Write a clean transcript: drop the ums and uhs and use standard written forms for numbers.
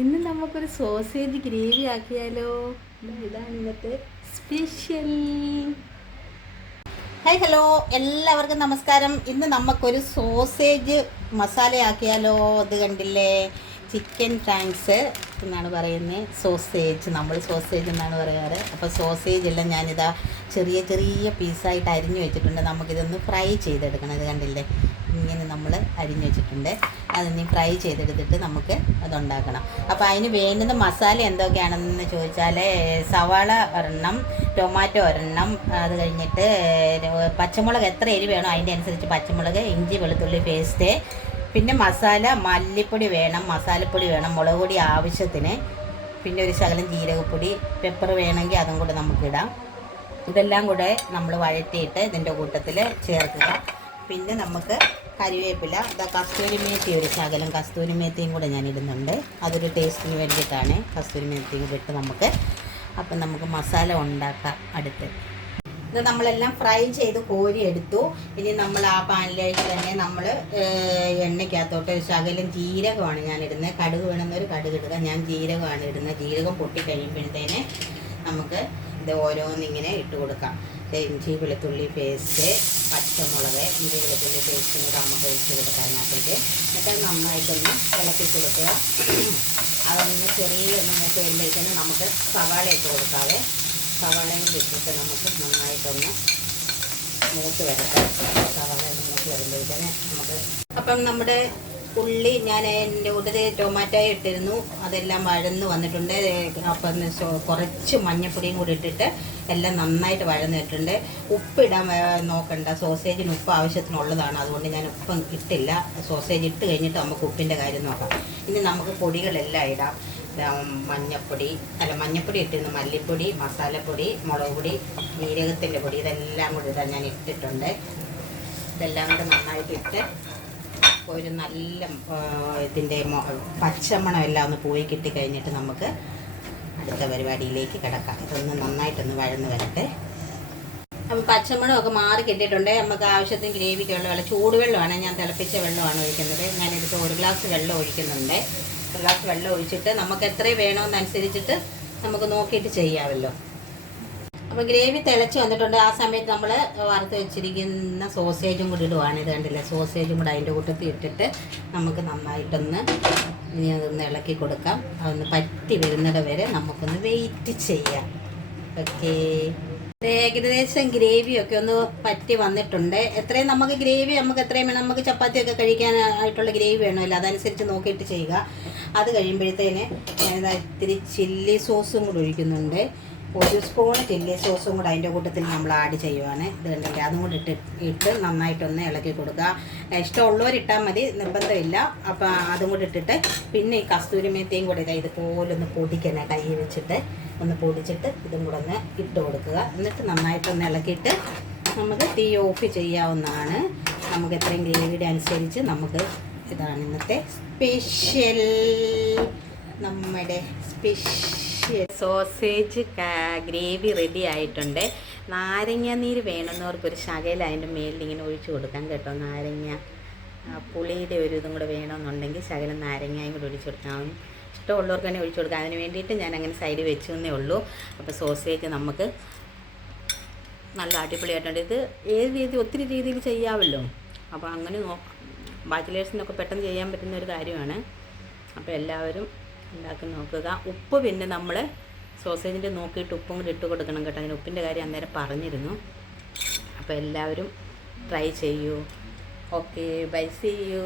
ഇന്ന് നമുക്കൊരു sausage gravy ആക്കിയാലോ? ഇതാണ് ഇന്നത്തെ സ്പെഷ്യൽ. ഹായ് ഹലോ, എല്ലാവർക്കും നമസ്കാരം. ഇന്ന് നമുക്കൊരു സോസേജ് മസാല ആക്കിയാലോ? ഇത് കണ്ടില്ലേ, ചിക്കൻ ഫ്രാങ്ക്സ് എന്നാണ് പറയുന്നത്. സോസേജ്, നമ്മൾ സോസേജ് എന്നാണ് പറയാറ്. അപ്പോൾ സോസേജ് എല്ലാം ഞാനിതാ ചെറിയ ചെറിയ പീസായിട്ട് അരിഞ്ഞു വെച്ചിട്ടുണ്ട്. നമുക്കിതൊന്ന് ഫ്രൈ ചെയ്തെടുക്കണം. ഇത് കണ്ടില്ലേ, ഇങ്ങനെ നമ്മൾ അരിഞ്ഞു വെച്ചിട്ടുണ്ട്. അതിന് ഫ്രൈ ചെയ്തെടുത്തിട്ട് നമുക്ക് അതുണ്ടാക്കണം. അപ്പോൾ അതിന് വേണ്ടുന്ന മസാല എന്തൊക്കെയാണെന്ന് ചോദിച്ചാൽ, സവാള ഒരെണ്ണം, ടൊമാറ്റോ ഒരെണ്ണം, അത് കഴിഞ്ഞിട്ട് പച്ചമുളക് എത്ര എരി വേണോ അതിൻ്റെ അനുസരിച്ച് പച്ചമുളക്, ഇഞ്ചി വെളുത്തുള്ളി പേസ്റ്റ്, പിന്നെ മസാല, മല്ലിപ്പൊടി വേണം, മസാലപ്പൊടി വേണം, മുളക് പൊടി ആവശ്യത്തിന്, പിന്നെ ഒരു ശകലം ജീരകപ്പൊടി, പെപ്പർ വേണമെങ്കിൽ അതും കൂടെ നമുക്കിടാം. ഇതെല്ലാം കൂടെ നമ്മൾ വഴറ്റിയിട്ട് ഇതിൻ്റെ കൂട്ടത്തിൽ ചേർക്കുക. പിന്നെ നമുക്ക് കരിവേപ്പില, കസ്തൂരി മേത്തി, ഒരു ശകലം കസ്തൂരി മേത്തിയും കൂടെ ഞാൻ ഇടുന്നുണ്ട്. അതൊരു ടേസ്റ്റിന് വേണ്ടിയിട്ടാണ് കസ്തൂരി മേത്തിയും കൂടെ ഇട്ട് അപ്പം നമുക്ക് മസാല ഉണ്ടാക്കാം. അടുത്ത് ഇത് നമ്മളെല്ലാം ഫ്രൈ ചെയ്ത് കോരി എടുത്തു. ഇനി നമ്മൾ ആ പാനിലേക്ക് തന്നെ നമ്മൾ എണ്ണയ്ക്കകത്തോട്ട് ശകലം ജീരകമാണ് ഞാൻ ഇടുന്നത്. കടുക് വേണമെന്നൊരു കടുക് ഇടുക. ഞാൻ ജീരകമാണ് ഇടുന്നത്. ജീരകം പൊട്ടിക്കഴിയുമ്പോഴത്തേന് നമുക്ക് ഇത് ഓരോന്നിങ്ങനെ ഇട്ട് കൊടുക്കാം. ഇഞ്ചി വെളുത്തുള്ളി പേസ്റ്റ്, പച്ചമുളക്, ഇഞ്ചി വെളുത്തുള്ളി പേസ്റ്റും കൂടെ നമുക്ക് ഒഴിച്ച് കൊടുക്കാം അതിനകത്തേക്ക്. എന്നിട്ട് നന്നായിട്ടൊന്ന് ഇളക്കി കൊടുക്കുക. അതൊന്ന് ചെറിയൊന്ന് മൂത്ത് വരുമ്പോഴത്തേന് നമുക്ക് സവാള ഇട്ട് കൊടുക്കാതെ, സവാളയും വെച്ചിട്ട് നമുക്ക് നന്നായിട്ടൊന്ന് മൂത്ത് വരട്ടെ. സവാള ഒന്ന് മൂത്ത് വരുമ്പോഴത്തേന് നമുക്ക് അപ്പം നമ്മുടെ ഉള്ളി, ഞാൻ എൻ്റെ കൂട്ടത്തിൽ ടൊമാറ്റോ ഇട്ടിരുന്നു, അതെല്ലാം വഴന്ന് വന്നിട്ടുണ്ട്. അപ്പം കുറച്ച് മഞ്ഞൾപ്പൊടിയും കൂടി ഇട്ടിട്ട് എല്ലാം നന്നായിട്ട് വഴന്നിട്ടുണ്ട്. ഉപ്പിടാൻ നോക്കണ്ട, സോസേജിന് ഉപ്പ് ആവശ്യത്തിനുള്ളതാണ്, അതുകൊണ്ട് ഞാൻ ഉപ്പ് ഇട്ടില്ല. സോസേജ് ഇട്ട് കഴിഞ്ഞിട്ട് നമുക്ക് ഉപ്പിൻ്റെ കാര്യം നോക്കാം. ഇനി നമുക്ക് പൊടികളെല്ലാം ഇടാം. മഞ്ഞൾപ്പൊടി ഇട്ടിരുന്നു, മല്ലിപ്പൊടി, മസാലപ്പൊടി, മുളക് പൊടി, ജീരകത്തിൻ്റെ പൊടി, ഇതെല്ലാം കൂടി ഇടാൻ ഞാൻ ഇട്ടിട്ടുണ്ട്. ഇതെല്ലാം കൂടെ നന്നായിട്ട് ഇട്ട് ഒരു നല്ല ഇതിൻ്റെ പച്ചമണം എല്ലാം ഒന്ന് പോയി കിട്ടിക്കഴിഞ്ഞിട്ട് നമുക്ക് അടുത്ത പരിപാടിയിലേക്ക് കിടക്കാം. ഇതൊന്ന് നന്നായിട്ടൊന്ന് വഴന്ന് വരട്ടെ. അപ്പം പച്ചമണമൊക്കെ മാറി കിട്ടിയിട്ടുണ്ട്. നമുക്ക് ആവശ്യത്തിന് ഗ്രേവിക്കുള്ള വെള്ളം, ചൂടുവെള്ളമാണ്, ഞാൻ തിളപ്പിച്ച വെള്ളമാണ് ഒഴിക്കുന്നത്. ഞാനിതിപ്പോൾ 1 ഗ്ലാസ് വെള്ളം ഒഴിക്കുന്നുണ്ട്. 1 ഗ്ലാസ് വെള്ളം ഒഴിച്ചിട്ട് നമുക്ക് എത്ര വേണമെന്നനുസരിച്ചിട്ട് നമുക്ക് നോക്കിയിട്ട് ചെയ്യാമല്ലോ. അപ്പോൾ ഗ്രേവി തിളച്ച് വന്നിട്ടുണ്ട്. ആ സമയത്ത് നമ്മൾ വറുത്ത് വെച്ചിരിക്കുന്ന സോസേജും കൂടി ഇടുവാണ്. ഇത് കണ്ടില്ലേ, സോസേജും കൂടെ അതിൻ്റെ കൂട്ടത്തിൽ ഇട്ടിട്ട് നമുക്ക് നന്നായിട്ടൊന്ന് ഇനി അതൊന്ന് ഇളക്കി കൊടുക്കാം. അതൊന്ന് പറ്റി വരുന്നിട വരെ നമുക്കൊന്ന് വെയിറ്റ് ചെയ്യാം. ഓക്കേ, ഏകദേശം ഗ്രേവിയൊക്കെ ഒന്ന് പറ്റി വന്നിട്ടുണ്ട്. എത്രയും നമുക്ക് ഗ്രേവി നമുക്ക് എത്രയും വേണം, നമുക്ക് ചപ്പാത്തിയൊക്കെ കഴിക്കാനായിട്ടുള്ള ഗ്രേവി വേണമല്ലോ, അതനുസരിച്ച് നോക്കിയിട്ട് ചെയ്യുക. അത് കഴിയുമ്പോഴത്തേന് ഇത്തിരി ചില്ലി സോസും കൂടി ഒഴിക്കുന്നുണ്ട്. 1 സ്പൂൺ ചില്ലി സോസും കൂടെ അതിൻ്റെ കൂട്ടത്തിൽ നമ്മൾ ആഡ് ചെയ്യുവാണ്. ഇത് കണ്ടില്ലേ, അതും കൂടി ഇട്ട് നന്നായിട്ടൊന്ന് ഇളക്കി കൊടുക്കുക. ഇഷ്ടമുള്ളവരിട്ടാൽ മതി, നിർബന്ധമില്ല. അപ്പോൾ അതും കൂടി ഇട്ടിട്ട് പിന്നെ ഈ കസ്തൂരി മേത്തിയും കൂടെ ഇതുപോലെ ഒന്ന് പൊടിക്കണം. കൈ വെച്ചിട്ട് ഒന്ന് പൊടിച്ചിട്ട് ഇതും കൂടെ ഒന്ന് ഇട്ട് കൊടുക്കുക. എന്നിട്ട് നന്നായിട്ടൊന്ന് ഇളക്കിയിട്ട് നമുക്ക് തീ ഓഫ് ചെയ്യാവുന്നതാണ്. നമുക്ക് എത്രയും ഗ്രേവിയുടെ അനുസരിച്ച് നമുക്ക് ഇതാണ് ഇന്നത്തെ സ്പെഷ്യൽ, നമ്മുടെ സ്പെഷ്യൽ സോസേജ് ഗ്രേവി റെഡി ആയിട്ടുണ്ട്. നാരങ്ങ നീര് വേണമെന്നവർക്കൊരു ശകലം അതിൻ്റെ മേലിൽ ഇങ്ങനെ ഒഴിച്ചു കൊടുക്കാം കേട്ടോ. നാരങ്ങ പുളിയുടെ ഒരു ഇതും കൂടെ വേണമെന്നുണ്ടെങ്കിൽ ശകലം നാരങ്ങയും കൂടെ ഒഴിച്ചു കൊടുക്കാം. ഇഷ്ടമുള്ളവർക്ക് തന്നെ ഒഴിച്ചു കൊടുക്കാം. അതിന് വേണ്ടിയിട്ട് ഞാൻ അങ്ങനെ സൈഡിൽ വെച്ചെന്നേ ഉള്ളൂ. അപ്പോൾ സോസേജ് നമുക്ക് നല്ല അടിപൊളിയായിട്ടുണ്ട്. ഇത് ഏത് രീതി, ഒത്തിരി രീതിയിൽ ചെയ്യാമല്ലോ. അപ്പോൾ അങ്ങനെ ബാച്ചിലേഴ്സിനൊക്കെ പെട്ടെന്ന് ചെയ്യാൻ പറ്റുന്ന ഒരു കാര്യമാണ്. അപ്പോൾ എല്ലാവരും ഉണ്ടാക്കി നോക്കുക. ഉപ്പ് പിന്നെ നമ്മൾ സോസേജിൻ്റെ നോക്കിയിട്ട് ഉപ്പും കൂടി ഇട്ട് കൊടുക്കണം കേട്ടോ. അതിന് ഉപ്പിൻ്റെ കാര്യം അന്നേരം പറഞ്ഞിരുന്നു. അപ്പോൾ എല്ലാവരും ട്രൈ ചെയ്യൂ. Okay, bye, see U.